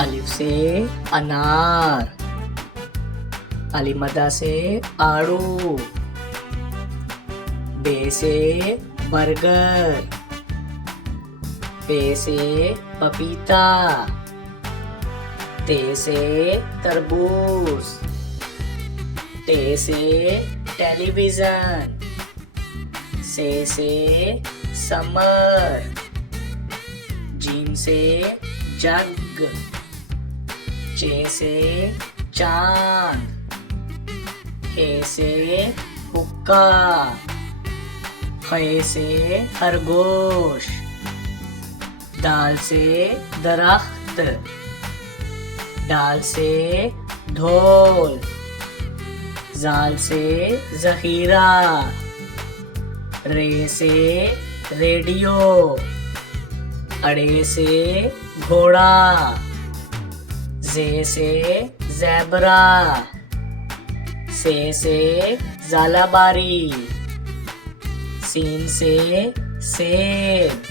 अलिफ से अनार, अलीमदा से आड़ू, बे से बर्गर, पे से पपीता, ते से तरबूज, टे से टेलीविजन, से समर, जीम से जग, चे से चांद, हे से हुक्का, खे से खरगोश, दाल से दरख्त, डाल से ढोल, जाल से जखीरा, रे से रेडियो, अड़े से घोड़ा, जे से ज़ेबरा, से ज़ालाबारी, सीन से सेब,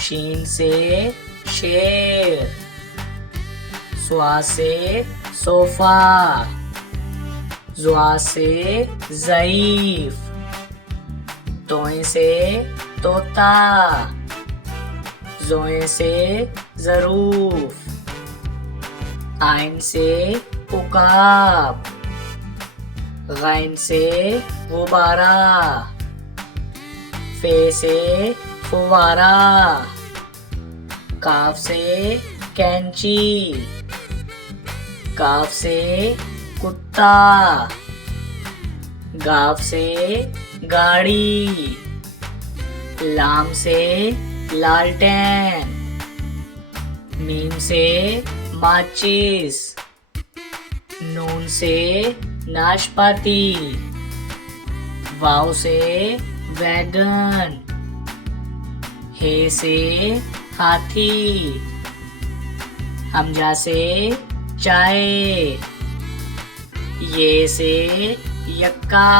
शीन से शेर, स्वा से सोफा, ज़्वा से ज़ईफ, तोए से तोता, ज़ोए से ज़रूफ, आइन से उकाब, गैन से गुब्बारा, फे से फुवारा, काफ से कैंची, काफ से कुत्ता, गाफ से गाड़ी, लाम से लालटेन, मीम से माचिस, नून से नाशपाती, वाव से वैगन, हे से हाथी, हमजा से चाय, ये से यक्का,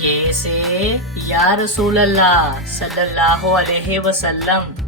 ये से या रसूल अल्लाह सल्लल्लाहु अलैहि वसल्लम।